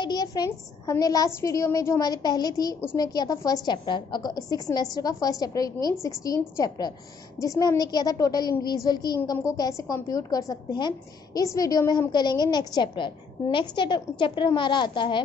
My dear friends, हमने last video में जो हमारे पहले थी उसमें किया था फर्स्ट चैप्टर, 6 सेमेस्टर का first chapter, it mean 16th chapter, जिसमें हमने किया था टोटल इंडिविजुअल की इनकम को कैसे कंप्यूट कर सकते हैं। इस वीडियो में हम करेंगे नेक्स्ट चैप्टर। नेक्स्ट चैप्टर हमारा आता है,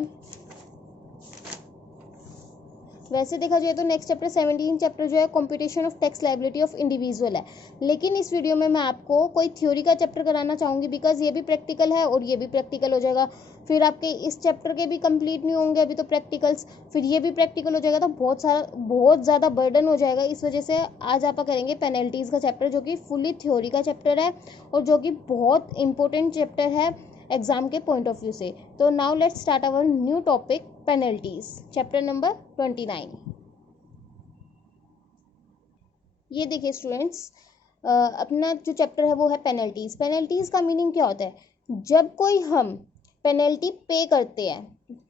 वैसे देखा जाए तो नेक्स्ट चैप्टर 17 चैप्टर जो है computation of tax liability of individual है, लेकिन इस वीडियो में मैं आपको कोई थ्योरी का चैप्टर कराना चाहूँगी बिकॉज ये भी प्रैक्टिकल है और ये भी प्रैक्टिकल हो जाएगा। फिर आपके इस चैप्टर के भी कंप्लीट नहीं होंगे अभी तो प्रैक्टिकल्स, फिर ये भी प्रैक्टिकल हो जाएगा, तो बहुत ज़्यादा बर्डन हो जाएगा। इस वजह से आज आप करेंगे पेनल्टीज़ का चैप्टर, जो कि फुली थ्योरी का चैप्टर है और जो कि बहुत इंपॉर्टेंट चैप्टर है एग्जाम के पॉइंट ऑफ व्यू से। तो now let's start our new topic, penalties, chapter number 29। ये देखिए स्टूडेंट्स, अपना जो चैप्टर है वो है पेनल्टीज। पेनल्टीज का मीनिंग क्या होता है? जब कोई हम पेनल्टी पे करते हैं,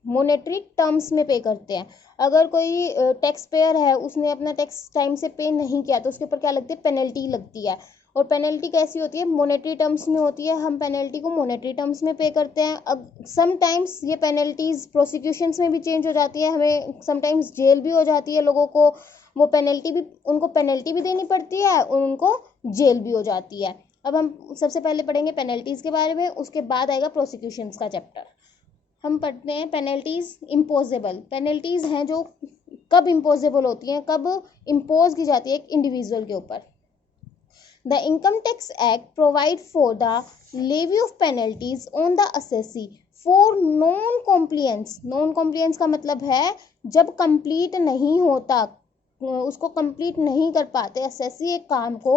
मॉनेटरी टर्म्स में पे करते हैं, अगर कोई टैक्स पेयर है, उसने अपना टैक्स टाइम से पे नहीं किया तो उसके ऊपर क्या लगती है? पेनल्टी लगती है। और पेनल्टी कैसी होती है? मॉनेटरी टर्म्स में होती है। हम पेनल्टी को मॉनेटरी टर्म्स में पे करते हैं। अब समटाइम्स ये पेनल्टीज प्रोसिक्यूशंस में भी चेंज हो जाती है, हमें समटाइम्स जेल भी हो जाती है लोगों को, वो पेनल्टी भी, उनको पेनल्टी भी देनी पड़ती है और उनको जेल भी हो जाती है। अब हम सबसे पहले पढ़ेंगे पेनल्टीज के बारे में, उसके बाद आएगा प्रोसिक्यूशंस का चैप्टर। हम पढ़ते हैं पेनल्टीज इम्पोजेबल। पेनल्टीज हैं जो कब इम्पोजेबल होती हैं, कब इम्पोज की जाती है एक इंडिविजुअल के ऊपर। The Income Tax Act provide for the levy of penalties on the assessee for non-compliance। Non-compliance का मतलब है जब कंप्लीट नहीं होता, उसको कंप्लीट नहीं कर पाते assessee एक काम को,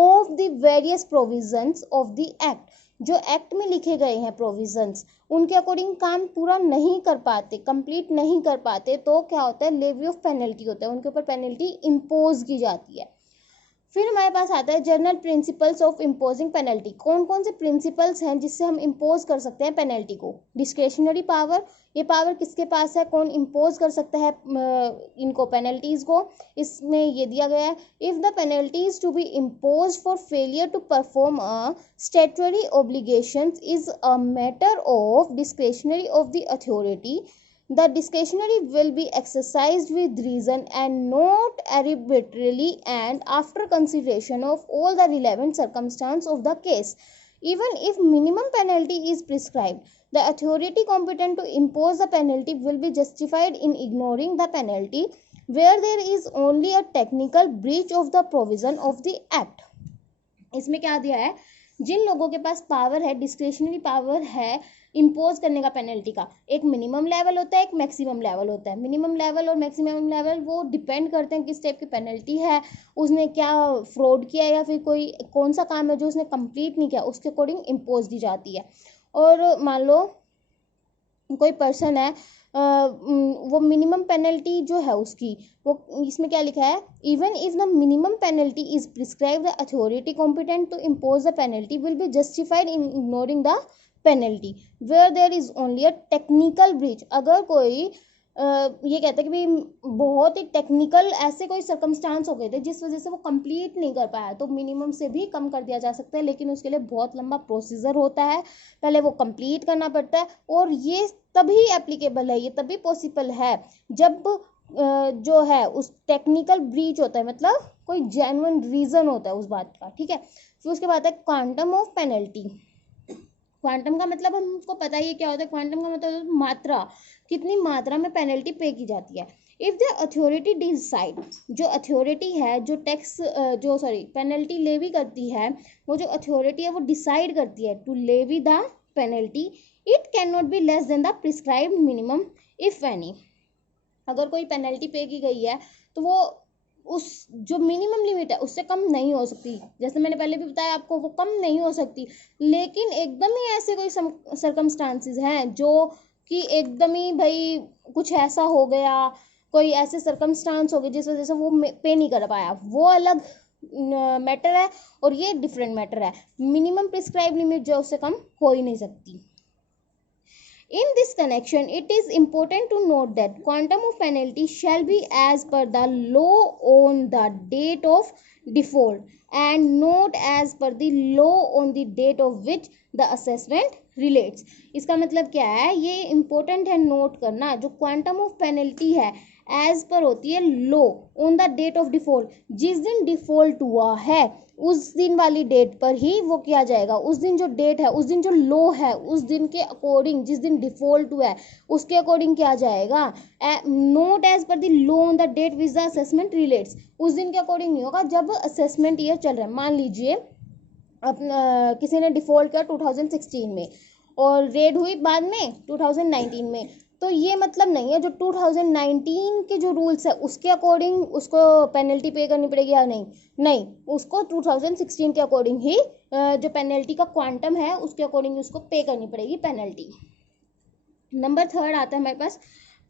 of the various provisions of the act, जो एक्ट में लिखे गए हैं प्रोविजंस, उनके अकॉर्डिंग काम पूरा नहीं कर पाते, कंप्लीट नहीं कर पाते, तो क्या होता है? लेवी ऑफ पेनल्टी होता है, उनके ऊपर पेनल्टी इम्पोज की जाती है। फिर हमारे पास आता है general principles of imposing penalty. कौन कौन से प्रिंसिपल्स हैं जिससे हम इम्पोज कर सकते हैं पेनल्टी को? डिस्क्रेशनरी पावर, ये पावर किसके पास है? कौन इम्पोज कर सकता है इनको, पेनल्टीज को? इसमें ये दिया गया है, if the penalties to be impose for failure to perform a statutory obligations is a matter of discretionary of the authority, the discretionary will be exercised with reason and not arbitrarily and after consideration of all the relevant circumstances of the case. Even if minimum penalty is prescribed, the authority competent to impose the penalty will be justified in ignoring the penalty where there is only a technical breach of the provision of the act. इसमें क्या दिया है? जिन लोगों के पास power है, discretionary power है impose करने का पेनल्टी का, एक मिनिमम लेवल होता है, एक मैक्सिमम लेवल होता है। मिनिमम लेवल और मैक्सिमम लेवल वो डिपेंड करते हैं किस टाइप की पेनल्टी है, उसने क्या फ्रॉड किया या फिर कोई कौन सा काम है जो उसने कंप्लीट नहीं किया, उसके अकॉर्डिंग इम्पोज की जाती है। और मान लो कोई पर्सन है, वो मिनिमम पेनल्टी जो है उसकी, वो इसमें क्या लिखा है? Even if the minimum penalty is prescribe the authority competent to impose the penalty will be justified in ignoring the penalty where there is only a technical breach. अगर कोई ये कहता है कि भाई बहुत ही टेक्निकल ऐसे कोई सर्कमस्टांस हो गए थे जिस वजह से वो कंप्लीट नहीं कर पाया, तो मिनिमम से भी कम कर दिया जा सकता है, लेकिन उसके लिए बहुत लंबा प्रोसीजर होता है, पहले वो कंप्लीट करना पड़ता है। और ये तभी एप्लीकेबल है, ये तभी पॉसिबल है जब जो है उस टेक्निकल ब्रीच होता है, मतलब कोई जेन्युइन रीजन होता है उस बात का, ठीक है। फिर उसके बाद है क्वांटम ऑफ पेनल्टी। क्वांटम का मतलब हमको पता ही है क्या होता है। क्वांटम का मतलब मात्रा, कितनी मात्रा में पेनल्टी पे की जाती है। इफ द अथॉरिटी डिसाइड, जो अथॉरिटी है जो टैक्स पेनल्टी लेवी करती है, वो जो अथॉरिटी है वो डिसाइड करती है to levy the penalty, it can not be less than the prescribed minimum if any. अगर कोई पेनल्टी पे की गई है तो वो उस जो मिनिमम लिमिट है उससे कम नहीं हो सकती, जैसे मैंने पहले भी बताया आपको, वो कम नहीं हो सकती। लेकिन एकदम ही ऐसे कोई सर्कमस्टांसेस हैं जो कि एकदम ही भाई कुछ ऐसा हो गया, कोई ऐसे सर्कमस्टांस हो गए जिस वजह से वो पे नहीं कर पाया, वो अलग मैटर है और ये डिफरेंट मैटर है। मिनिमम प्रिस्क्राइब लिमिट जो उससे कम हो ही नहीं सकती। In this connection, it is important to note that quantum of penalty shall be as per the law on the date of default and not as per the law on the date of which the assessment relates. इसका मतलब क्या है, ये important है note करना, जो quantum of penalty है as per होती है law on the date of default. जिस दिन डिफॉल्ट हुआ है उस दिन वाली डेट पर ही वो किया जाएगा। उस दिन जो डेट है, उस दिन जो लो है, उस दिन के अकॉर्डिंग, जिस दिन डिफॉल्ट हुआ है उसके अकॉर्डिंग किया जाएगा। Note as per the law on the date which the assessment relates. उस दिन के अकॉर्डिंग नहीं होगा जब असेसमेंट ईयर चल रहा है। मान लीजिए अपना किसी ने डिफॉल्ट किया 2016 में और रेड हुई बाद में 2019 में, तो ये मतलब नहीं है जो 2019 के जो रूल्स है उसके अकॉर्डिंग उसको पेनल्टी पे करनी पड़ेगी या नहीं, नहीं, उसको 2016 के अकॉर्डिंग ही जो पेनल्टी का क्वांटम है उसके अकॉर्डिंग उसको पे करनी पड़ेगी पेनल्टी। नंबर 3 आता है हमारे पास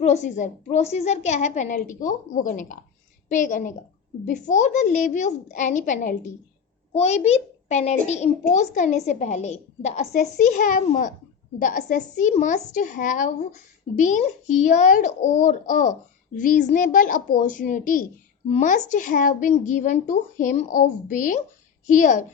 प्रोसीजर। प्रोसीजर क्या है पेनल्टी को वो करने का, पे करने का। Before the levy of any penalty, कोई भी पेनल्टी इम्पोज करने से पहले the assessee must have been heard or a reasonable opportunity must have been given to him of being heard।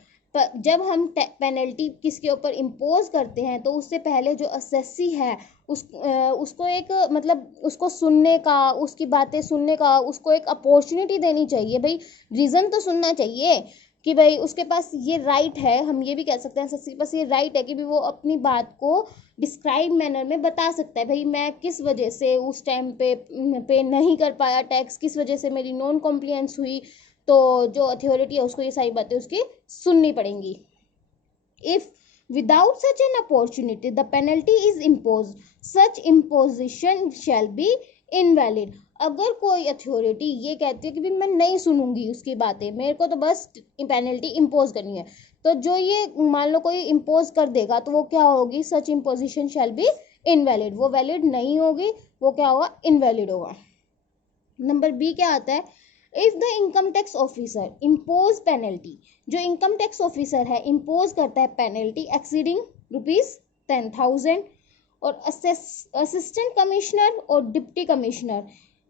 जब हम पेनल्टी किसके ऊपर इम्पोज करते हैं तो उससे पहले जो असेसी है उसको एक मतलब उसको सुनने का, उसकी बातें सुनने का उसको एक अपॉर्चुनिटी देनी चाहिए। भाई रीज़न तो सुनना चाहिए कि भाई उसके पास ये राइट है, हम ये भी कह सकते हैं असेसी के पास ये राइट है कि भी वो अपनी बात को डिस्क्राइब मैनर में बता सकता है। भाई मैं किस वजह से उस टाइम पे नहीं कर पाया टैक्स, किस वजह से मेरी नॉन कॉम्प्लियंस हुई, तो जो अथॉरिटी है उसको ये सारी बातें उसकी सुननी पड़ेंगी। If without such an opportunity the penalty is impose, such imposition shall be invalid. अगर कोई अथॉरिटी ये कहती है कि भी मैं नहीं सुनूंगी उसकी बातें, मेरे को तो बस पेनल्टी इम्पोज करनी है, तो जो ये मान लो कोई इम्पोज कर देगा तो वो क्या होगी, सच इम्पोजिशन शैल बी इनवैलिड, वो वैलिड नहीं होगी, वो क्या होगा, इनवैलिड होगा। नंबर बी क्या आता है, if the income tax officer impose penalty, जो इनकम टैक्स ऑफिसर है इम्पोज करता है पेनल्टी एक्सीडिंग ₹10,000 और असिस्टेंट कमिश्नर और deputy commissioner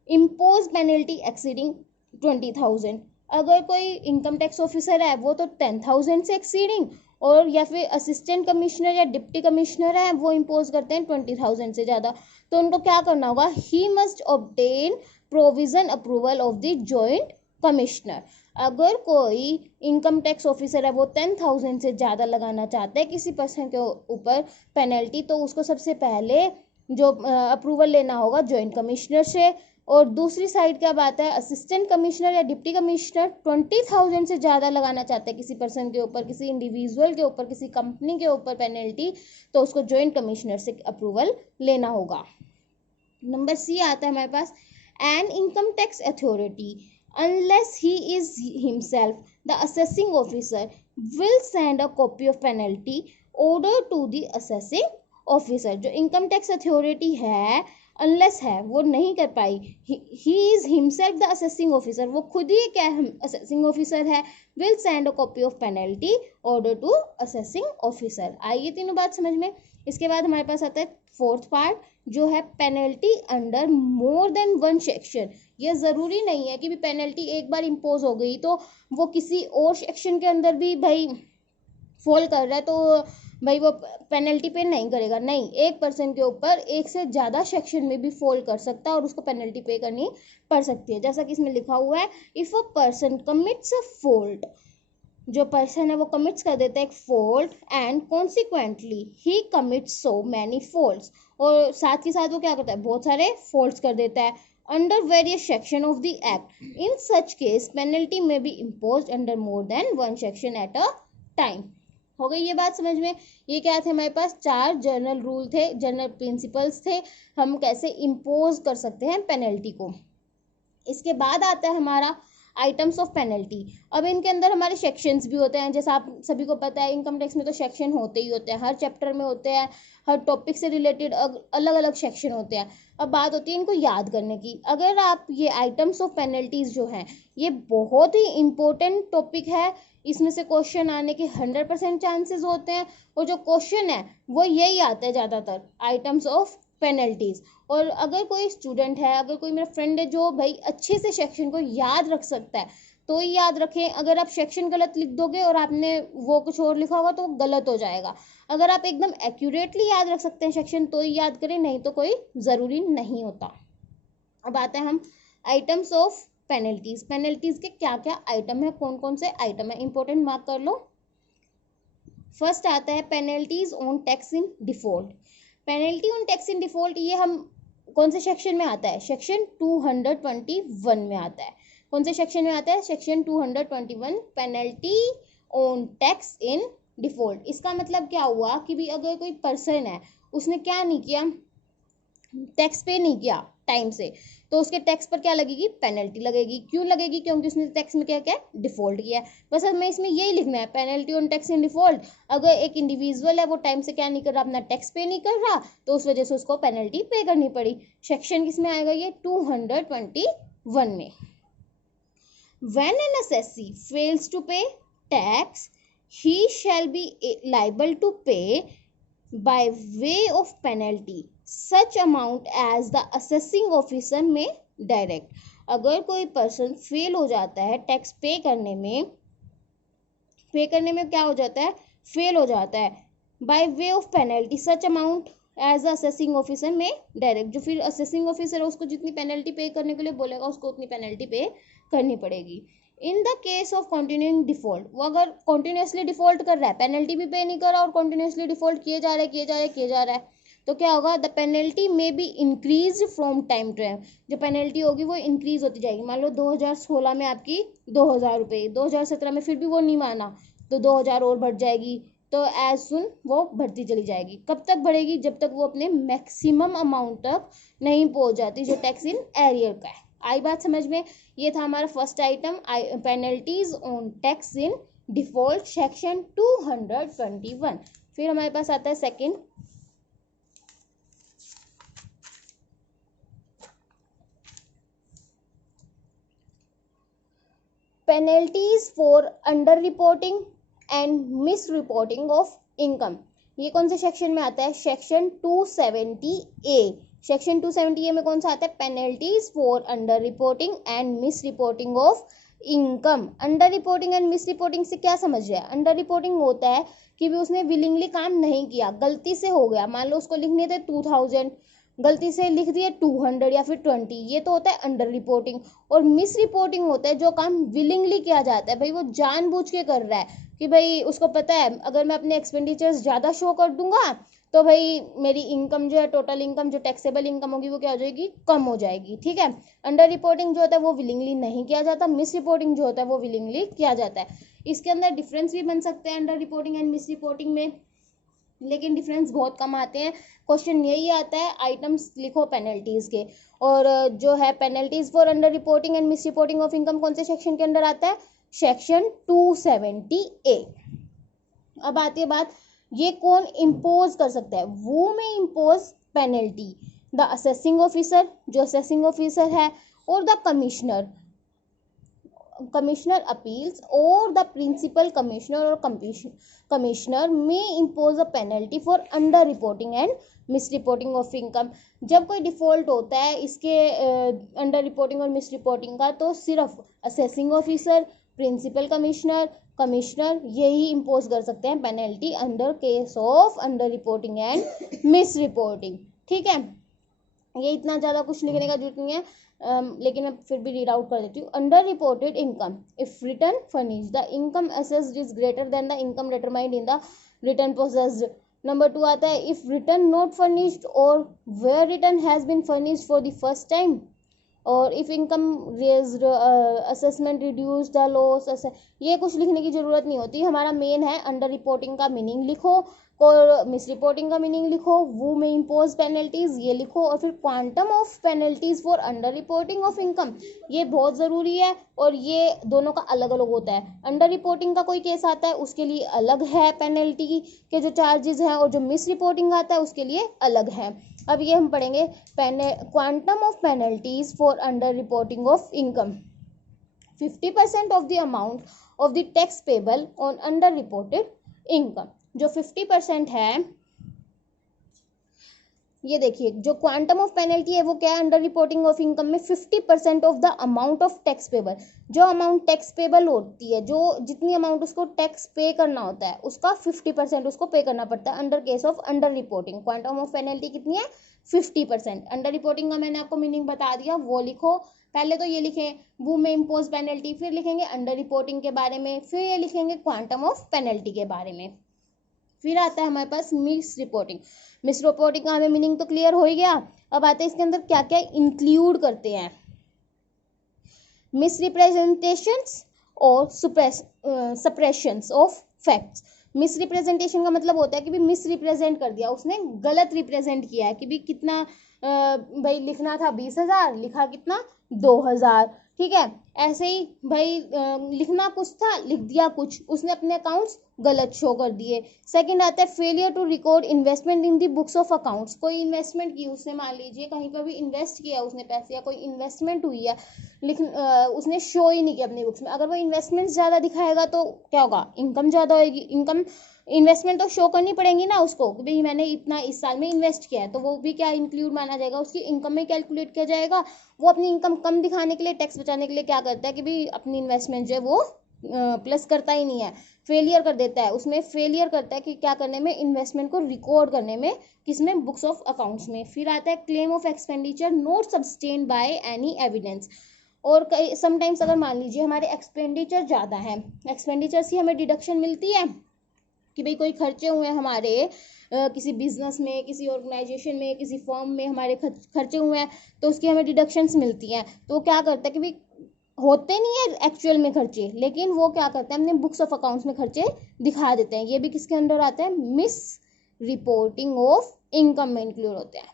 impose penalty exceeding 20,000। अगर कोई इनकम टैक्स ऑफिसर है वो तो 10,000 से एक्सीडिंग, और या फिर असिस्टेंट कमिश्नर या डिप्टी कमिश्नर है वो इम्पोज करते हैं 20,000 से ज़्यादा, तो उनको क्या करना होगा, he must obtain provision approval of the joint commissioner. अगर कोई इनकम टैक्स ऑफिसर है वो 10,000 से ज़्यादा लगाना चाहता है किसी पर्सन के ऊपर पेनल्टी, तो उसको सबसे पहले जो अप्रूवल लेना होगा जॉइंट कमिश्नर से। और दूसरी साइड क्या बात है, असिस्टेंट कमिश्नर या डिप्टी कमिश्नर 20,000 से ज़्यादा लगाना चाहते हैं किसी पर्सन के ऊपर, किसी इंडिविजुअल के ऊपर, किसी कंपनी के ऊपर पेनल्टी, तो उसको जॉइंट कमिश्नर से अप्रूवल लेना होगा। नंबर सी आता है हमारे पास, an income tax authority unless he is himself the assessing officer will send a copy of penalty order to the assessing officer। जो इनकम टैक्स अथॉरिटी है अनलेस है वो नहीं कर पाई, he is himself the assessing officer, वो खुद ही क्या है असेसिंग ऑफिसर है, will send a copy of penalty order to assessing officer. आइए तीनों बात समझ में। इसके बाद हमारे पास आता है फोर्थ पार्ट जो है penalty under more than one section. ये ज़रूरी नहीं है कि भी पेनल्टी एक बार इम्पोज हो गई तो वो किसी और सेक्शन के अंदर भी भाई फॉल कर रहा है तो भाई वो पेनल्टी पे नहीं करेगा, नहीं, एक पर्सन के ऊपर एक से ज़्यादा सेक्शन में भी फॉल कर सकता है और उसको पेनल्टी पे करनी पड़ सकती है। जैसा कि इसमें लिखा हुआ है, if a person commits a fault, जो पर्सन है वो कमिट्स कर देता है एक fault and consequently he commits so many faults, और साथ ही साथ वो क्या करता है बहुत सारे फॉल्ट्स कर देता है under various section of the act, in such case penalty may be impose under more than one section at a time. हो गई ये बात समझ में। ये क्या थे हमारे पास 4 जनरल रूल थे, जनरल प्रिंसिपल्स थे, हम कैसे इम्पोज कर सकते हैं पेनल्टी को। इसके बाद आता है हमारा आइटम्स ऑफ पेनल्टी। अब इनके अंदर हमारे सेक्शंस भी होते हैं, जैसा आप सभी को पता है इनकम टैक्स में तो सेक्शन होते ही होते हैं, हर चैप्टर में होते हैं, हर टॉपिक से रिलेटेड अलग अलग सेक्शन होते हैं। अब बात होती है इनको याद करने की। अगर आप ये आइटम्स ऑफ पेनल्टीज जो हैं ये बहुत ही इंपॉर्टेंट टॉपिक है, इसमें से क्वेश्चन आने के 100% चांसेस होते हैं, और जो क्वेश्चन है वो यही आता है ज़्यादातर, आइटम्स ऑफ पेनल्टीज। और अगर कोई स्टूडेंट है, अगर कोई मेरा फ्रेंड है जो भाई अच्छे से सेक्शन को याद रख सकता है, तो ही याद रखें। अगर आप सेक्शन गलत लिख दोगे और आपने वो कुछ और लिखा होगा तो वो गलत हो जाएगा। अगर आप एकदम एक्यूरेटली याद रख सकते हैं सेक्शन तो ही याद करें, नहीं तो कोई ज़रूरी नहीं होता। अब आते हैं हम आइटम्स ऑफ पेनल्टीज। पेनल्टीज के क्या क्या आइटम है, कौन कौन से आइटम है, इंपॉर्टेंट मार्क कर लो। फर्स्ट आता है penalties on tax in default. Penalty on tax in default ये हम कौन से सेक्शन में आता है, सेक्शन 221 में आता है। कौन से सेक्शन में आता है, section 221, penalty on tax in default. इसका मतलब क्या हुआ कि भी अगर कोई पर्सन है उसने क्या नहीं किया, टैक्स पे नहीं किया टाइम से, तो उसके टैक्स पर क्या लगेगी, पेनल्टी लगेगी। क्यों लगेगी, क्योंकि उसने टैक्स में क्या क्या डिफॉल्ट किया है। बस हमें इसमें यही लिखना है, penalty on tax in default. अगर एक इंडिविजुअल है वो टाइम से क्या नहीं कर रहा, अपना टैक्स पे नहीं कर रहा, तो उस वजह से उसको पेनल्टी पे करनी पड़ी। सेक्शन किसमें आएगा, ये 221 में। When an assessee fails to pay tax, he shall be liable to pay by way of penalty such amount as the assessing officer may direct। अगर कोई पर्सन फेल हो जाता है टैक्स पे करने में क्या हो जाता है, फेल हो जाता है, by way of penalty such amount as assessing officer में डायरेक्ट। जो फिर असेसिंग ऑफिसर है उसको जितनी पेनल्टी पे करने के लिए बोलेगा उसको उतनी पेनल्टी पे करनी पड़ेगी। In the case of continuing default, वो अगर कंटिन्यूसली डिफॉल्ट कर रहा है, पेनल्टी भी पे नहीं कर रहा और कंटिन्यूसली डिफॉल्ट किए जा रहा है, तो क्या होगा, the penalty may be increase from time to time. जो पेनल्टी होगी वो इंक्रीज होती जाएगी। मान लो 2016 में आपकी 2000 रुपये, 2017 में फिर भी वो नहीं माना तो 2000 और बढ़ जाएगी। तो एज सुन वो बढ़ती चली जाएगी। कब तक बढ़ेगी, जब तक वो अपने मैक्सिमम अमाउंट तक नहीं पहुंच जाती जो टैक्स इन एरियर का है। आई बात समझ में। ये था हमारा first item, penalties on tax in default, section 221। फिर हमारे पास आता है second, penalties for under reporting and miss reporting of income. ये कौन से सेक्शन में आता है, सेक्शन 270A। सेक्शन 270A में कौन सा आता है, penalties for under reporting and miss reporting of income. Under reporting and miss reporting से क्या समझ रहे हैं, अंडर रिपोर्टिंग होता है कि भी उसने विलिंगली काम नहीं किया, गलती से हो गया। मान लो उसको लिखने थे 2000, गलती से लिख दिए 200 या फिर 20, ये तो होता है अंडर रिपोर्टिंग। और मिस रिपोर्टिंग होता है जो काम विलिंगली किया जाता है, भाई वो जानबूझ के कर रहा है कि भाई उसको पता है अगर मैं अपने एक्सपेंडिचर्स ज़्यादा शो कर दूंगा तो भाई मेरी इनकम जो है, टोटल इनकम जो टैक्सेबल इनकम होगी वो क्या हो जाएगी, कम हो जाएगी। ठीक है, अंडर रिपोर्टिंग जो होता है वो विलिंगली नहीं किया जाता, मिस रिपोर्टिंग जो होता है वो विलिंगली किया जाता है। इसके अंदर डिफरेंस भी बन सकते हैं under reporting and miss reporting में, लेकिन डिफरेंस बहुत कम आते हैं। क्वेश्चन यही आता है, आइटम्स लिखो पेनल्टीज के। और जो है penalties for under reporting and miss reporting of income कौन से सेक्शन के अंदर आता है, सेक्शन 270A। अब आती है बात, ये कौन इम्पोज कर सकता है, वो में impose penalty the assessing officer, जो असेसिंग ऑफिसर है, और द कमिश्नर अपील्स, और द प्रिंसिपल कमिश्नर और कमिश्नर में impose a penalty for under reporting and miss reporting of income. जब कोई डिफॉल्ट होता है इसके अंडर रिपोर्टिंग और मिस रिपोर्टिंग का, तो सिर्फ असेसिंग ऑफिसर, प्रिंसिपल कमिश्नर यही इम्पोज कर सकते हैं penalty under case of under reporting and miss reporting. ठीक है, ये इतना ज़्यादा कुछ लिखने का जरूरत नहीं है, लेकिन मैं फिर भी रीड आउट कर देती हूँ। Under reported income if return furnished, the income assessed is greater than the income determined in the return processed. Number 2 आता है इफ रिटर्न नॉट फर्निश्ड और where return has been furnished for the first time, और if income raised assessment reduce the loss. ये कुछ लिखने की ज़रूरत नहीं होती, हमारा मेन है अंडर रिपोर्टिंग का मीनिंग लिखो और मिस रिपोर्टिंग का मीनिंग लिखो, वो में इम्पोज पेनल्टीज ये लिखो, और फिर quantum of penalties for under reporting of income, ये बहुत ज़रूरी है। और ये दोनों का अलग अलग होता है, अंडर रिपोर्टिंग का कोई केस आता है उसके लिए अलग है पेनल्टी के जो चार्जेस हैं, और जो मिस रिपोर्टिंग आता है उसके लिए अलग है। अब ये हम पढ़ेंगे quantum of penalties for under reporting of income. 50% of the amount of the tax payable on under reported income. जो 50% है ये देखिए जो क्वांटम ऑफ पेनल्टी है वो क्या है, अंडर रिपोर्टिंग ऑफ इनकम में 50% of the amount of tax payable, जो अमाउंट टैक्स पेबल होती है, जो जितनी अमाउंट उसको टैक्स पे करना होता है उसका 50% उसको पे करना पड़ता है under case of under reporting. Quantum of penalty कितनी है, 50%। अंडर रिपोर्टिंग का मैंने आपको मीनिंग बता दिया, वो लिखो। पहले तो ये लिखें वो में इम्पोज पेनल्टी, फिर लिखेंगे अंडर रिपोर्टिंग के बारे में, फिर ये लिखेंगे क्वांटम ऑफ पेनल्टी के बारे में। फिर आता है हमारे पास मिस रिपोर्टिंग। मिस रिपोर्टिंग का हमें मीनिंग तो क्लियर हो ही गया। अब आते हैं इसके अंदर क्या क्या इंक्लूड करते हैं। मिस रिप्रेजेंटेशंस और सप्रेशंस ऑफ फैक्ट्स। मिस रिप्रेजेंटेशन का मतलब होता है कि भी मिस रिप्रेजेंट कर दिया, उसने गलत रिप्रेजेंट किया है कि भी कितना भाई लिखना था 20,000, लिखा कितना 2,000, ठीक है। ऐसे ही भाई लिखना कुछ था, लिख दिया कुछ, उसने अपने अकाउंट्स गलत शो कर दिए। सेकंड आता है failure to record investment in the books of accounts. कोई इन्वेस्टमेंट की उसने, मान लीजिए कहीं पर भी इन्वेस्ट किया उसने पैसे, या कोई इन्वेस्टमेंट हुई है, उसने शो ही नहीं किया अपनी बुक्स में। अगर वो इन्वेस्टमेंट ज़्यादा दिखाएगा तो क्या होगा, इनकम ज़्यादा होगी। इनकम इन्वेस्टमेंट तो शो करनी पड़ेगी ना उसको कि भाई मैंने इतना इस साल में इन्वेस्ट किया है, तो वो भी क्या इंक्लूड माना जाएगा, उसकी इनकम में कैलकुलेट किया जाएगा। वो अपनी इनकम कम दिखाने के लिए, टैक्स बचाने के लिए क्या करता है कि भाई अपनी इन्वेस्टमेंट जो है वो प्लस करता ही नहीं है, फेलियर कर देता है। उसमें फेलियर करता है कि क्या करने में, इन्वेस्टमेंट को रिकॉर्ड करने में, किसमें, बुक्स ऑफ अकाउंट्स में। फिर आता है claim of expenditure not substantiated by any evidence. और समटाइम्स अगर मान लीजिए हमारे एक्सपेंडिचर ज़्यादा है, एक्सपेंडिचर से हमें डिडक्शन मिलती है कि भाई कोई खर्चे हुए हैं हमारे किसी बिजनेस में, किसी ऑर्गेनाइजेशन में, किसी फर्म में हमारे खर्चे हुए हैं, तो उसकी हमें डिडक्शंस मिलती हैं। तो वो क्या करता है कि भाई होते नहीं है एक्चुअल में खर्चे, लेकिन वो क्या करते हैं अपने बुक्स ऑफ अकाउंट्स में खर्चे दिखा देते हैं। ये भी किसके अंडर आता है, मिस रिपोर्टिंग ऑफ इनकम में इंक्लूड होते हैं।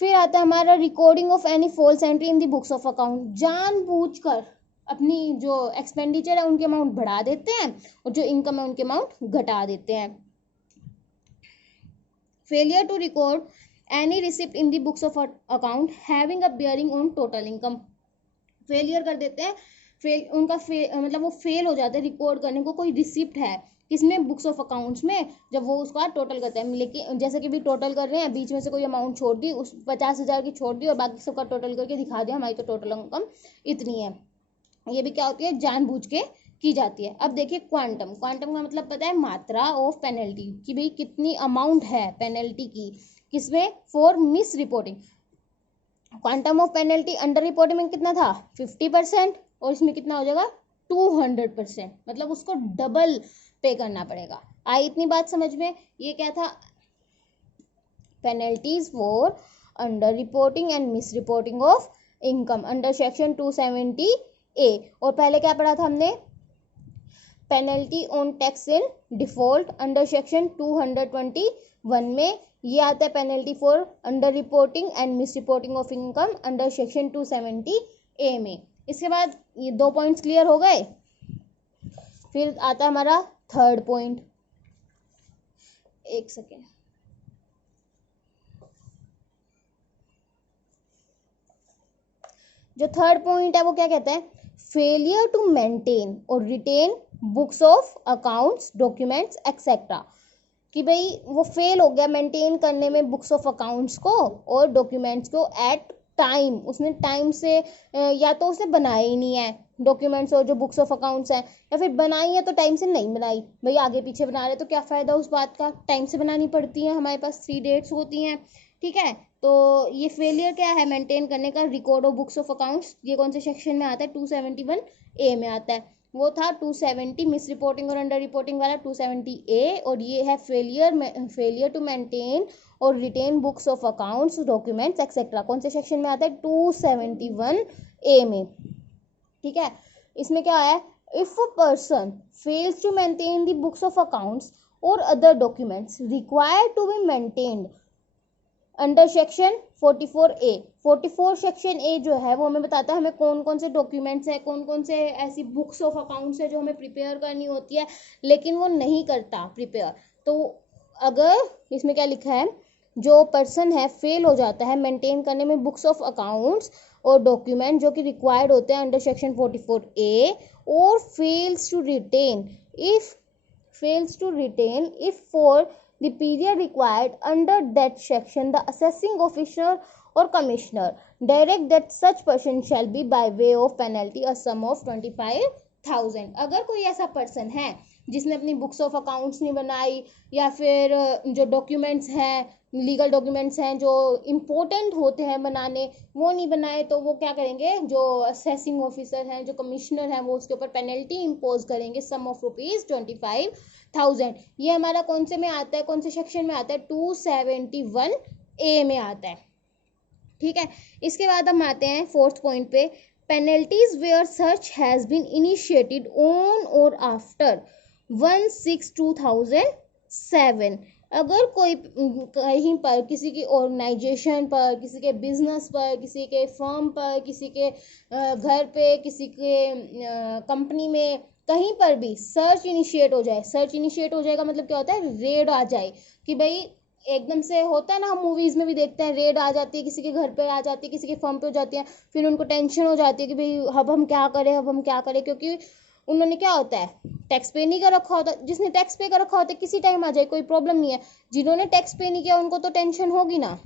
फिर आता है हमारा recording of any false entry in the books of account. जानबूझकर अपनी जो एक्सपेंडिचर है उनके अमाउंट बढ़ा देते हैं और जो इनकम है उनके अमाउंट घटा देते हैं। Failure to record any receipt in the books of account having a bearing on total income. Failure कर देते हैं, मतलब वो फेल हो जाते हैं रिकॉर्ड करने को, कोई रिसिप्ट है किसमें, बुक्स ऑफ अकाउंट्स में, जब वो उसका टोटल करते हैं। लेकिन जैसे कि भी टोटल कर रहे हैं, बीच में से कोई अमाउंट छोड़ दी, उस 50,000 की छोड़ दी और बाकी सबका टोटल करके दिखा दिया हमारी तो टोटल इनकम इतनी है। ये भी क्या होती है, जानबूझ के की जाती है। अब देखिए क्वांटम। क्वांटम का मतलब पता है, मात्रा ऑफ पेनल्टी, कि भाई कितनी अमाउंट है पेनल्टी की, किसमें, for miss reporting. Quantum of penalty under reporting में कितना था, 50%, और इसमें कितना हो जाएगा 200%, मतलब उसको डबल पे करना पड़ेगा। आई इतनी बात समझ में। ये क्या था, penalties for under reporting and miss reporting of income under section 270A। और पहले क्या पढ़ा था हमने, penalty on tax in default under section 221 में। ये आता है penalty for under reporting and miss reporting of income under section 270A में। इसके बाद ये 2 पॉइंट्स क्लियर हो गए। फिर आता है हमारा थर्ड पॉइंट। एक सेकेंड, जो थर्ड पॉइंट है वो क्या कहता है, failure to maintain or retain books of accounts, documents etcetera. कि भाई वो फेल हो गया मेंटेन करने में बुक्स ऑफ अकाउंट्स को और डॉक्यूमेंट्स को एट टाइम। उसने टाइम से या तो उसने बनाए ही नहीं है डॉक्यूमेंट्स और जो बुक्स ऑफ अकाउंट्स हैं, या फिर बनाई है तो टाइम से नहीं बनाई। भाई आगे पीछे बना रहे तो क्या फ़ायदा उस बात का, टाइम से बनानी पड़ती है, हमारे पास 3 डेट्स होती हैं, ठीक है। तो ये फेलियर क्या है, मेंटेन करने का, record of books of accounts. ये कौन से सेक्शन में आता है, 271A में आता है। वो था 270 मिस रिपोर्टिंग और अंडर रिपोर्टिंग वाला 270A, और ये है failure to maintain or retain books of accounts, documents etcetera. कौन से सेक्शन में आता है, 271A में, ठीक है। इसमें क्या है, if a person fails to maintain the books of accounts और other documents required to be maintained under section 44A। 44 section A जो है वो हमें बताता है हमें कौन कौन से डॉक्यूमेंट्स है, कौन कौन से ऐसी बुक्स ऑफ अकाउंट्स है जो हमें प्रिपेयर करनी होती है, लेकिन वो नहीं करता प्रिपेयर। तो अगर इसमें क्या लिखा है, जो पर्सन है फेल हो जाता है मेंटेन करने में बुक्स ऑफ अकाउंट्स और डॉक्यूमेंट जो कि रिक्वायर्ड होते हैं अंडर सेक्शन 44A, और fails to retain if for the period required under that section the assessing officer और commissioner direct that such person shall be by way of penalty a sum of 25,000। अगर कोई ऐसा person है जिसने अपनी books of accounts नहीं बनाई या फिर जो डॉक्यूमेंट्स हैं, लीगल डॉक्यूमेंट्स हैं जो इम्पोर्टेंट होते हैं बनाने, वो नहीं बनाए, तो वो क्या करेंगे, जो असेसिंग ऑफिसर हैं, जो कमिश्नर हैं, वो उसके ऊपर पेनल्टी इम्पोज करेंगे सम ऑफ ₹25,000। ये हमारा कौन से में आता है, कौन से सेक्शन में आता है, 271A में आता है। ठीक है, इसके बाद हम आते हैं फोर्थ पॉइंट पे, penalties where search has been initiated on or after 1/6/2007। अगर कोई कहीं पर किसी की ऑर्गेनाइजेशन पर, किसी के बिजनेस पर, किसी के फर्म पर, किसी के घर पे, किसी के कंपनी में, कहीं पर भी सर्च इनिशिएट हो जाए, सर्च इनिशिएट हो जाएगा मतलब क्या होता है, रेड आ जाए, कि भाई एकदम से होता है ना, हम मूवीज में भी देखते हैं, रेड आ जाती है, किसी के घर पे आ जाती है, किसी के फर्म पे हो जाती है, फिर उनको टेंशन हो जाती है कि भाई अब हम क्या करें, अब हम क्या करें, क्योंकि उन्होंने क्या होता है, टैक्स पे नहीं कर रखा होता। जिसने टैक्स पे कर रखा होता है किसी टाइम आ जाए, कोई प्रॉब्लम नहीं है, जिन्होंने टैक्स पे नहीं किया उनको तो टेंशन होगी ना।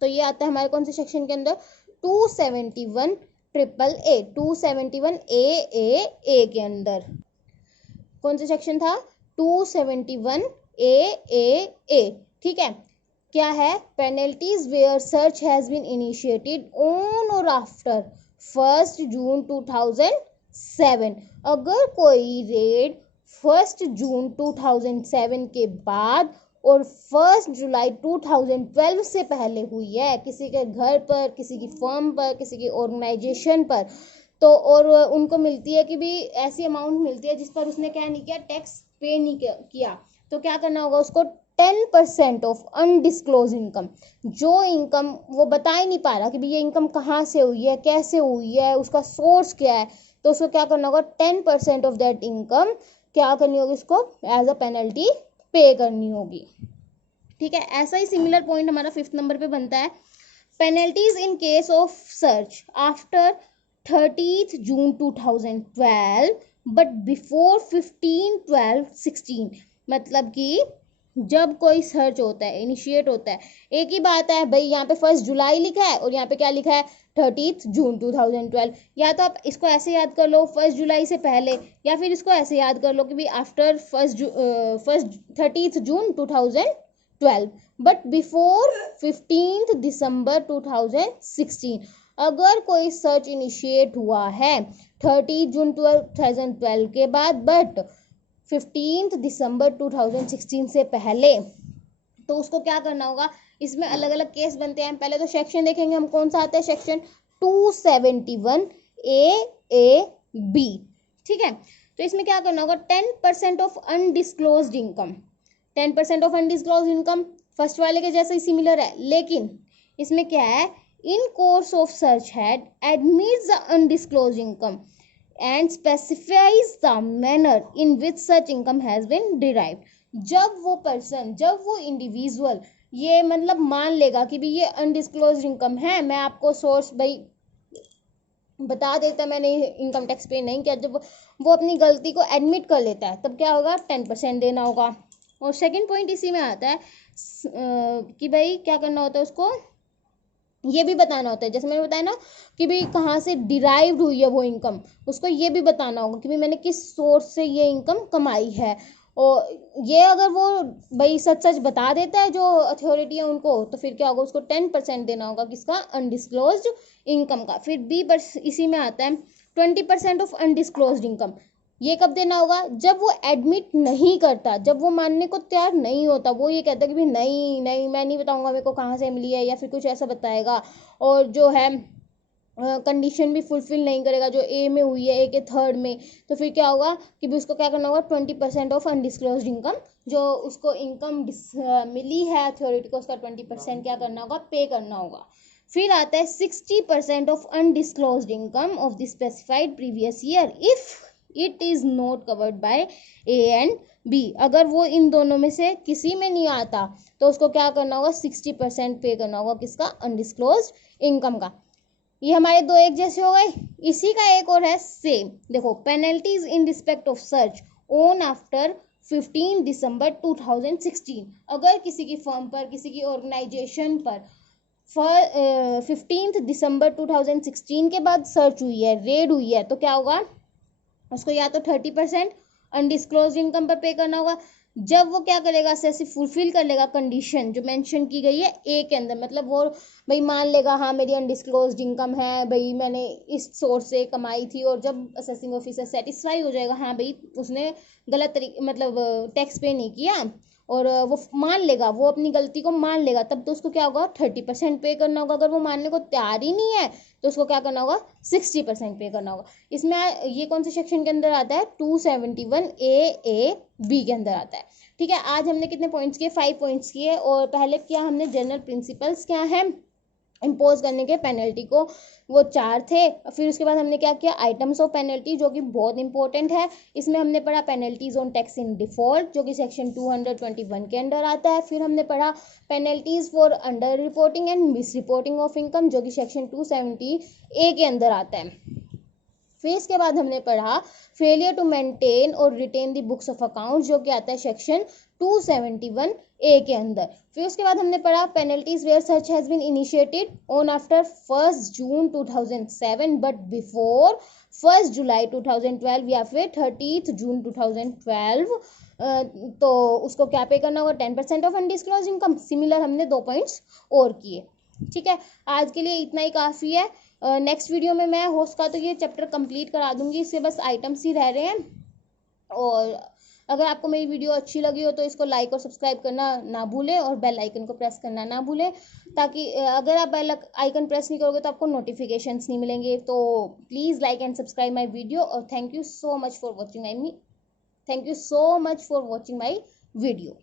तो ये आता है हमारे कौन से सेक्शन के अंदर, 271 271A के अंदर। कौन सा सेक्शन था, 271A। ठीक है, क्या है, penalties where search has been initiated on or after 1 June 2007। अगर कोई रेड 1 जून 2007 के बाद और 1 जुलाई 2012 से पहले हुई है किसी के घर पर, किसी की फर्म पर, किसी की ऑर्गेनाइजेशन पर, तो और उनको मिलती है कि भी ऐसी अमाउंट मिलती है जिस पर उसने क्या नहीं किया, टैक्स पे नहीं किया, तो क्या करना होगा उसको, 10% ऑफ अनडिस्क्लोज इनकम, जो इनकम वो बता ही नहीं पा रहा कि भाई ये इनकम कहाँ से हुई है, कैसे हुई है, उसका सोर्स क्या है, तो उसको क्या करना होगा, 10% ऑफ दैट इनकम क्या करनी होगी, उसको एज अ पेनल्टी पे करनी होगी। ठीक है, ऐसा ही सिमिलर पॉइंट हमारा 5th नंबर पे बनता है, penalties in case of search after 30th June 2012 but before 15/12/16। मतलब कि जब कोई सर्च होता है, इनिशिएट होता है, एक ही बात है भाई, यहाँ पे 1 जुलाई लिखा है और यहाँ पे क्या लिखा है, 30th June 2012। या तो आप इसको ऐसे याद कर लो 1 जुलाई से पहले, या फिर इसको ऐसे याद कर लो कि भाई after 30th June 2012 but before 15th December 2016। अगर कोई सर्च इनिशिएट हुआ है 30 जून 2012 के बाद बट 15 दिसंबर 2016 से पहले, तो उसको क्या करना होगा, इसमें अलग अलग केस बनते हैं। पहले तो सेक्शन देखेंगे हम, कौन सा आता है, सेक्शन 271A ठीक है, तो इसमें क्या करना होगा, 10% of undisclosed income. 10% of undisclosed income first वाले के जैसा ही सिमिलर है, लेकिन इसमें क्या है, in course of search head admits the undisclosed income and specifies the manner in which such income has been derived। जब वो पर्सन, जब वो इंडिविजुअल ये मतलब मान लेगा कि भाई ये अनडिस्क्लोज्ड इनकम है, मैं आपको सोर्स भाई बता देता मैंने इनकम टैक्स पे नहीं किया, जब वो अपनी गलती को एडमिट कर लेता है तब क्या होगा, 10% देना होगा। और सेकंड पॉइंट इसी में आता है कि भाई क्या करना होता है, उसको ये भी बताना होता है, जैसे मैंने बताया ना कि भाई कहाँ से डिराइव्ड हुई है वो इनकम, उसको ये भी बताना होगा कि भाई मैंने किस सोर्स से ये इनकम कमाई है। और ये अगर वो भाई सच सच बता देता है जो अथॉरिटी है उनको, तो फिर क्या होगा, उसको 10% देना होगा किसका, अनडिस्क्लोज्ड इनकम का। फिर बी पर इसी में आता है 20% ऑफ अनडिस्क्लोज्ड इनकम। ये कब देना होगा, जब वो एडमिट नहीं करता, जब वो मानने को तैयार नहीं होता, वो ये कहता है कि भाई नहीं नहीं मैं नहीं बताऊंगा मेरे को कहाँ से मिली है, या फिर कुछ ऐसा बताएगा, और जो है कंडीशन भी फुलफिल नहीं करेगा जो ए में हुई है, ए के थर्ड में, तो फिर क्या होगा कि भी उसको क्या करना होगा, 20% ऑफ अनडिस्क्लोज्ड इनकम, जो उसको इनकम मिली है अथॉरिटी को, उसका 20% क्या करना होगा, पे करना होगा। फिर आता है 60% of undisclosed income of the specified previous year if it is not covered by A and B. अगर वो इन दोनों में से किसी में नहीं आता तो उसको क्या करना होगा, 60% पे करना होगा किसका, अनडिस्क्लोज्ड इनकम का। ये हमारे दो एक जैसे हो गए। इसी का एक और है सेम, देखो penalties in respect of search on after 15 दिसंबर 2016। अगर किसी की फर्म पर, किसी की ऑर्गेनाइजेशन पर 15 दिसंबर 2016 के बाद सर्च हुई है, रेड हुई है, तो क्या होगा, उसको या तो 30% अनडिस्क्लोज इनकम पर पे करना होगा। जब वो क्या करेगा, असेसी फुलफिल कर लेगा कंडीशन जो मेंशन की गई है ए के अंदर, मतलब वो भाई मान लेगा हाँ मेरी अनडिस्क्लोज इनकम है भाई, मैंने इस सोर्स से कमाई थी, और जब असेसिंग ऑफिसर सेटिस्फाई हो जाएगा हाँ भाई उसने गलत तरीके मतलब टैक्स पे नहीं किया, और वो मान लेगा, वो अपनी गलती को मान लेगा, तब तो उसको क्या होगा 30% पे करना होगा। अगर वो मानने को तैयार ही नहीं है तो उसको क्या करना होगा 60% पे करना होगा। इसमें ये कौन से सेक्शन के अंदर आता है, 271A, A, B के अंदर आता है। ठीक है, आज हमने कितने पॉइंट्स किए, 5 पॉइंट्स किए, और पहले क्या हमने जनरल प्रिंसिपल्स क्या है इम्पोज करने के पेनल्टी को, वो 4 थे। फिर उसके बाद हमने क्या किया, आइटम्स ऑफ पेनल्टी जो कि बहुत इंपॉर्टेंट है। इसमें हमने पढ़ा penalties on tax in default जो कि सेक्शन 221 के अंडर आता है। फिर हमने पढ़ा penalties for under reporting and miss reporting of income जो कि सेक्शन 270A के अंदर आता है। फिर इसके बाद हमने पढ़ा failure to maintain or retain the books of account जो कि आता है सेक्शन 271A के अंदर। फिर उसके बाद हमने पढ़ा पेनल्टीज वेयर सच has been initiated on after 1 June 2007 but before 1 July 2012 या फिर 30 जून 2012, तो उसको क्या पे करना होगा 10% ऑफ अनडिस्क्लोज्ड इनकम। सिमिलर हमने 2 पॉइंट्स और किए। ठीक है, आज के लिए इतना ही काफ़ी है। नेक्स्ट वीडियो में मैं होस्ट का तो ये चैप्टर कंप्लीट करा दूंगी, इससे बस आइटम्स ही रह रहे हैं। और अगर आपको मेरी वीडियो अच्छी लगी हो तो इसको लाइक और सब्सक्राइब करना ना भूलें, और बेल आइकन को प्रेस करना ना भूलें, ताकि अगर आप बेल आइकन प्रेस नहीं करोगे तो आपको नोटिफिकेशंस नहीं मिलेंगे। तो please like and subscribe my video, और thank you so much for watching my video.